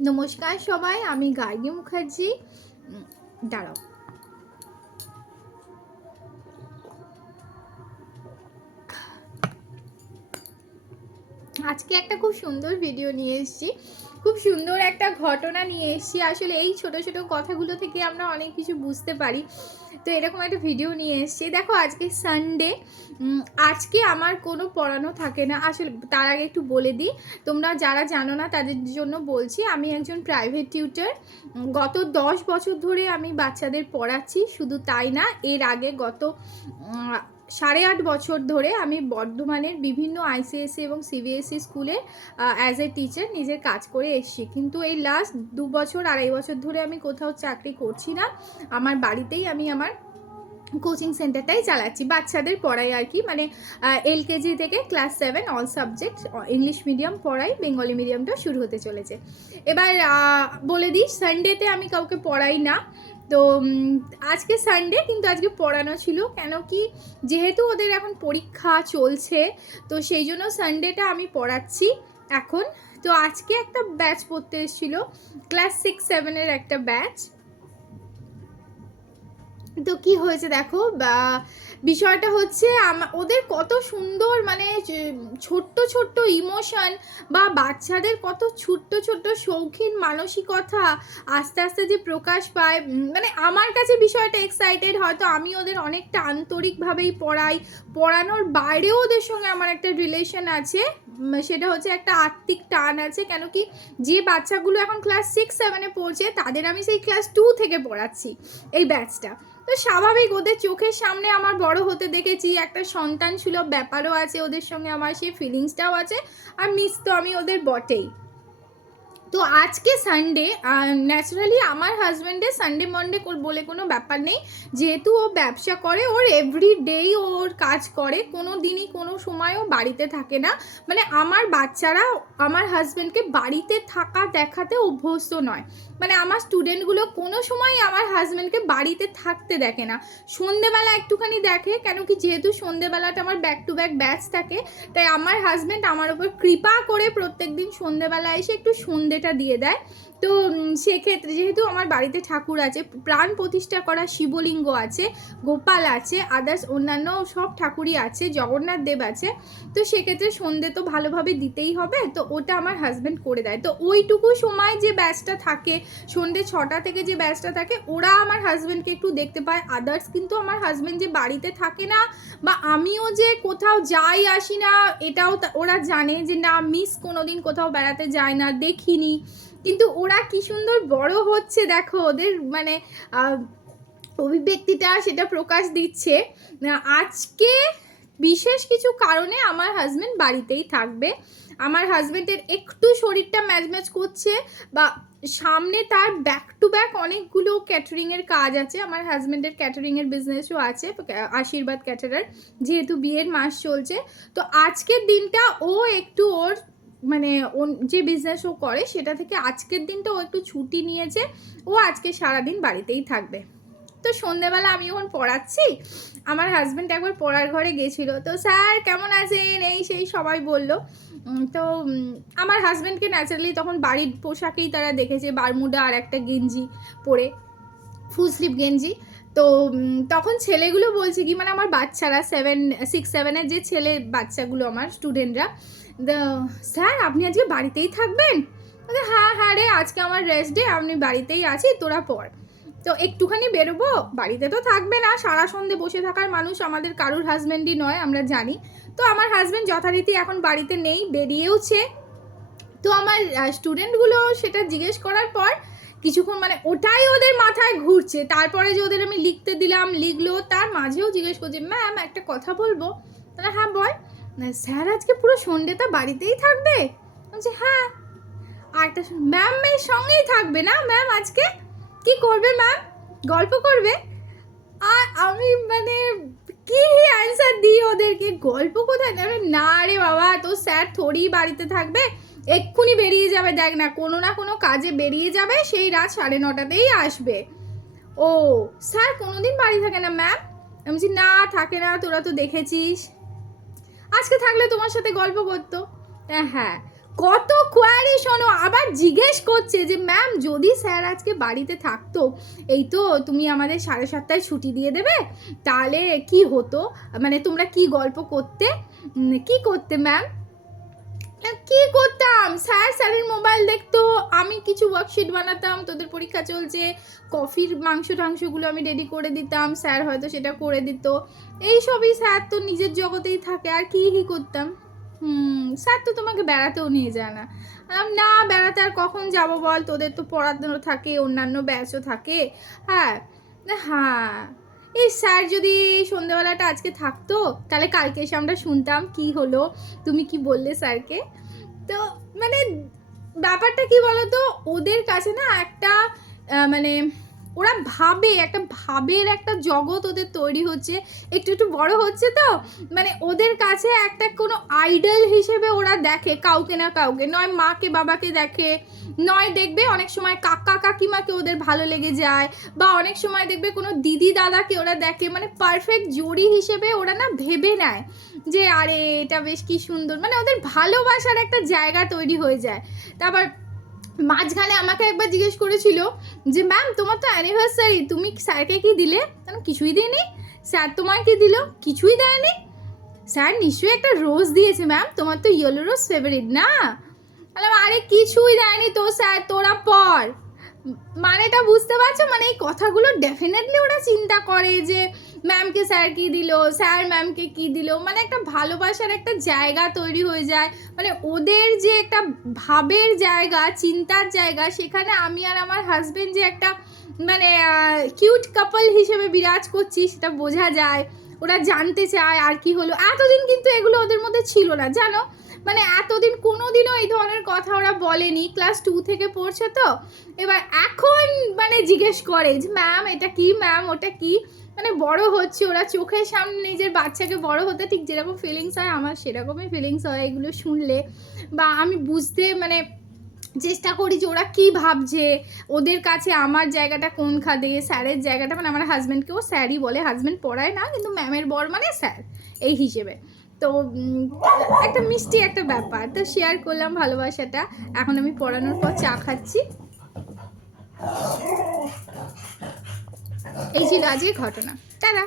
নমস্কার সবাই, আমি গার্গী মুখার্জি। দাঁড়াও, আজকে একটা খুব সুন্দর ভিডিও নিয়ে এসেছি, খুব সুন্দর একটা ঘটনা নিয়ে এসেছি। আসলে এই ছোট ছোট কথাগুলো থেকে আমরা অনেক কিছু বুঝতে পারি। তো এরকম একটা ভিডিও নিয়ে এসেছি। দেখো, আজকে সানডে, আজকে আমার কোনো পড়ানো থাকে না। আসলে তার আগে একটু বলে দিই, তোমরা যারা জানো না তাদের জন্য বলছি, আমি একজন প্রাইভেট টিউটর। গত 10 বছর ধরে আমি বাচ্চাদের পড়াচ্ছি। শুধু তাই না, এর আগে গত 8.5 বছর ধরে আমি বর্ধমানের বিভিন্ন আইসিএসসি এবং সিবিএসসি স্কুলে অ্যাজ এ টিচার নিজের কাজ করে এসেছি। কিন্তু এই লাস্ট 2 বছর 2.5 বছর ধরে আমি কোথাও চাকরি করছি না। আমার বাড়িতেই আমি আমার কোচিং সেন্টারটাই চালাচ্ছি, বাচ্চাদের পড়াই আর কি। মানে এলকেজি থেকে class 7 all subject, English medium পড়াই, বেঙ্গলি মিডিয়ামটা শুরু হতে চলেছে। এবার বলে দিই, সানডেতে আমি কাউকে পড়াই না। তো আজকে সানডে, কিন্তু আজকে পড়ানো ছিল। কেন কি, যেহেতু ওদের এখন পরীক্ষা চলছে, তো সেই জন্য সানডেটা আমি পড়াচ্ছি এখন। তো আজকে একটা ব্যাচ পড়তে এসেছিলো, ক্লাস 6-7-এর একটা ব্যাচ। তো কি হয়েছে দেখো, বিষয়টা হচ্ছে ওদের কত সুন্দর, মানে ছোট্ট ছোট্ট ইমোশন বা বাচ্চাদের কত ছোট্ট ছোট্ট শৌখিন মানসিকতা আস্তে আস্তে যে প্রকাশ পায়। মানে আমার কাছে বিষয়টা এক্সাইটেড। হয়তো আমি ওদের অনেকটা আন্তরিকভাবেই পড়াই, পড়ানোর বাইরেও ওদের সঙ্গে আমার একটা রিলেশন আছে। সেটা হচ্ছে একটা আত্মিক টান আছে। কেন কি, যে বাচ্চাগুলো এখন ক্লাস 6-7-এ পড়ছে তাদের আমি সেই ক্লাস 2 থেকে পড়াচ্ছি এই ব্যাচটা। তো স্বাভাবিক, ওদের চোখের সামনে আমার বড় হতে দেখেছি, একটা সন্তান সুলভ ব্যাপারও আছে ওদের সঙ্গে, আমার সেই ফিলিংসটাও আছে। আর মিস তো আমি ওদের বটেই। তো আজকে সানডে, ন্যাচারালি আমার হাজব্যান্ডের সানডে মনডে বলে কোনো ব্যাপার নেই। যেহেতু ও ব্যবসা করে, ওর এভরিডেই ওর কাজ করে, কোনো দিনই কোনো সময়ও বাড়িতে থাকে না। মানে আমার বাচ্চারা আমার হাজব্যান্ডকে বাড়িতে থাকা দেখাতে অভ্যস্ত নয়। মানে আমার স্টুডেন্টগুলো কোনো সময় আমার হাজব্যান্ডকে বাড়িতে থাকতে দেখে না। সন্ধেবেলা একটুখানি দেখে, কেন কি, যেহেতু সন্ধেবেলাটা আমার ব্যাক টু ব্যাক ব্যাচ থাকে, তাই আমার হাজব্যান্ড আমার ওপর কৃপা করে প্রত্যেক দিন সন্ধেবেলা এসে একটু সন্ধেটা দিয়ে দেয়। তো সেক্ষেত্রে যেহেতু আমার বাড়িতে ঠাকুর আছে, প্রাণ প্রতিষ্ঠা করা শিবলিঙ্গ আছে, গোপাল আছে, আদার্স অন্যান্য সব ঠাকুরই আছে, জগন্নাথ দেব আছে, তো সেক্ষেত্রে সন্ধে তো ভালোভাবে দিতেই হবে। তো ওটা আমার হাজব্যান্ড করে দেয়। তো ওইটুকু সময় যে ব্যাচটা থাকে, সন্ধে 6টা থেকে যে ব্যাচটা থাকে, ওরা আমার হাজব্যান্ডকে একটু দেখতে পায়। আদার্স কিন্তু আমার হাজব্যান্ড যে বাড়িতে থাকে না, বা আমিও যে কোথাও যাই আসি না, এটাও ওরা জানে যে না, মিস কোনোদিন কোথাও বেড়াতে যায় না, দেখিনি। কিন্তু ওরা কি সুন্দর বড় হচ্ছে দেখো, ওদের মানে অভিব্যক্তিটা সেটা প্রকাশ দিচ্ছে। আজকে বিশেষ কিছু কারণে আমার হাজব্যান্ড বাড়িতেই থাকবে। আমার হাজব্যান্ডের একটু শরীরটা ম্যাচ করছে, বা সামনে তার ব্যাক টু ব্যাক অনেকগুলো ক্যাটারিংয়ের কাজ আছে। আমার হাজব্যান্ডের ক্যাটারিংয়ের বিজনেসও আছে, আশীর্বাদ ক্যাটারার, যেহেতু বিয়ের মাস চলছে। তো আজকের দিনটা ও একটু ওর মানে যে বিজনেস ও করে সেটা থেকে আজকের দিনটা ও একটু ছুটি নিয়েছে। ও আজকে সারাদিন বাড়িতেই থাকবে। তো সন্ধেবেলা আমি যখন পড়াচ্ছি, আমার হাজব্যান্ড একবার পড়ার ঘরে গেছিলো। তো স্যার কেমন আছেন, এই সেই সবাই বললো। তো আমার হাজব্যান্ডকে ন্যাচারালি তখন বাড়ির পোশাকেই তারা দেখেছে, বারমুডা আর একটা গেঞ্জি পরে, ফুল স্লিভ গেঞ্জি। তো তখন ছেলেগুলো বলছে কি, মানে আমার বাচ্চারা 6-7-এর যে ছেলে বাচ্চাগুলো আমার স্টুডেন্টরা, স্যার আপনি আজকে বাড়িতেই থাকবেন? হ্যাঁ হ্যাঁ রে, আজকে আমার রেস্ট ডে, আমি বাড়িতেই আছি, তোরা পড়। তো একটুখানি বেরোবো, বাড়িতে তো থাকবে না, সারা সন্ধে বসে থাকার মানুষ আমাদের কারুর হাজব্যান্ডই নয়, আমরা জানি। তো আমার হাজব্যান্ড যথারীতি এখন বাড়িতে নেই, বেরিয়েওছে। তো আমার স্টুডেন্টগুলো সেটা জিজ্ঞেস করার পর কিছুক্ষণ, মানে ওটাই ওদের মাথায় ঘুরছে। তারপরে যে ওদের আমি লিখতে দিলাম, লিখলো, তার মাঝেও জিজ্ঞেস করছে, ম্যাম একটা কথা বলবো? তাহলে হ্যাঁ বল। স্যার আজকে পুরো সন্ডেটা বাড়িতেই থাকবে? বলছে হ্যাঁ। আর একটা, ম্যামের সঙ্গেই থাকবে না ম্যাম আজকে? কি করবে ম্যাম? গল্প করবে? আর আমি মানে কি অ্যান্সার দিই ওদেরকে, গল্প কোথায়? না রে বাবা, তো স্যার থোড়ি বাড়িতে থাকবে, এক্ষুনি বেরিয়ে যাবে, দেখ না কোনো কাজে বেরিয়ে যাবে, সেই রাত 9:30-তেই আসবে। ও স্যার কোনোদিন বাড়ি থাকে না ম্যাম? আমি বলছি না, থাকে না, তোরা তো দেখেছিস, আজকে থাকলে তোমার সাথে গল্প করতো। হ্যাঁ, কত কোয়ারি শোনো, আবার জিজ্ঞেস করছে যে ম্যাম যদি স্যার আজকে বাড়িতে থাকতো, এই তো তুমি আমাদের 7:30টায় ছুটি দিয়ে দেবে, তাহলে কি হতো, মানে তোমরা কি গল্প করতে, কি করতে ম্যাম? কি করতাম, স্যারের মোবাইল দেখতো, আমি কিছু ওয়ার্কশিট বানাতাম, তোদের পরীক্ষা চলছে, কফির টাংশগুলো আমি রেডি করে দিতাম, স্যার হয়তো সেটা করে দিত, এইসবই। স্যার তো নিজের জগতেই থাকে, আর কি করতাম। স্যার তো তোমাকে বেড়াতেও নিয়ে যায় না। না, বেড়াতে আর কখন যাবো বল, তোদের তো পড়ানো থাকে, অন্যান্য ব্যাচও থাকে। হ্যাঁ হ্যাঁ, এই স্যার যদি সন্ধ্যেবেলাটা আজকে থাকতো, তাহলে কালকে এসে আমরা শুনতাম কি হলো, তুমি কি বললে স্যারকে। তো মানে ব্যাপারটা কি বলতো, ওদের কাছে না একটা মানে ওরা ভাবে, একটা ভাবের একটা জগৎ ওদের তৈরি হচ্ছে, একটু একটু বড় হচ্ছে, তো মানে ওদের কাছে একটা কোনো আইডল হিসেবে ওরা দেখে কাউকে না কাউকে, নয় মাকে বাবাকে দেখে, নয় দেখবে অনেক সময় কাকা কাকিমাকে ওদের ভালো লেগে যায়, বা অনেক সময় দেখবে কোনো দিদি দাদাকে ওরা দেখে, মানে পারফেক্ট জুড়ি হিসেবে ওরা না ভেবে নেয় যে আরে এটা বেশ কি সুন্দর, মানে ওদের ভালোবাসার একটা জায়গা তৈরি হয়ে যায়। তারপর মাঝখানে আমাকে একবার জিজ্ঞেস করেছিল যে ম্যাম তোমার তো অ্যানিভার্সারি, তুমি স্যারকে কি দিলে? কেন কিছুই দিইনি। স্যার তোমায় কি দিল? কিছুই দেয়নি। স্যার নিশ্চয়ই একটা রোজ দিয়েছে ম্যাম, তোমার তো ইয়েলো রোজ ফেভারিট না। বললাম আরে কিছুই দেয়নি তো স্যার, তোরা পর। মানেটা বুঝতে পারছো? মানে এই কথাগুলো ডেফিনেটলি ওরা চিন্তা করে যে ম্যামকে স্যার কি দিল, স্যার ম্যামকে কি দিল, মানে একটা ভালোবাসার একটা জায়গা তৈরি হয়ে যায়, মানে ওদের যে একটা ভাবের জায়গা, চিন্তার জায়গা, সেখানে আমি আর আমার হাজবেন্ড যে একটা মানে কিউট কাপল হিসেবে বিরাজ করছি সেটা বোঝা যায়। ওরা জানতে চায় আর কি হলো, এতদিন কিন্তু এগুলো ওদের মধ্যে ছিল না জানো, মানে এতদিন কোনোদিনও এই ধরনের কথা ওরা বলেনি, ক্লাস 2 থেকে পড়ছে তো, এবার এখন মানে জিজ্ঞেস করে যে ম্যাম এটা কি, ম্যাম ওটা কি, মানে বড় হচ্ছে ওরা, চোখের সামনে নিজের বাচ্চাকে বড় হতে ঠিক যেরকম ফিলিংস হয় আমার সেরকমই ফিলিংস হয় এগুলো শুনলে, বা আমি বুঝতে মানে চেষ্টা করি যে ওরা কি ভাবছে, ওদের কাছে আমার জায়গাটা কোন খাদে, স্যারের জায়গাটা, মানে আমার হাজব্যান্ডকেও স্যারই বলে, হাজব্যান্ড পড়ায় না কিন্তু ম্যামের বর মানে স্যার এই হিসেবে। তো একটা মিষ্টি একটা ব্যাপার, তো শেয়ার করলাম ভালোবাসাটা। এখন আমি পড়ানোর পর চা খাচ্ছি। এই ছিল আজকে ঘটনা। টাটা।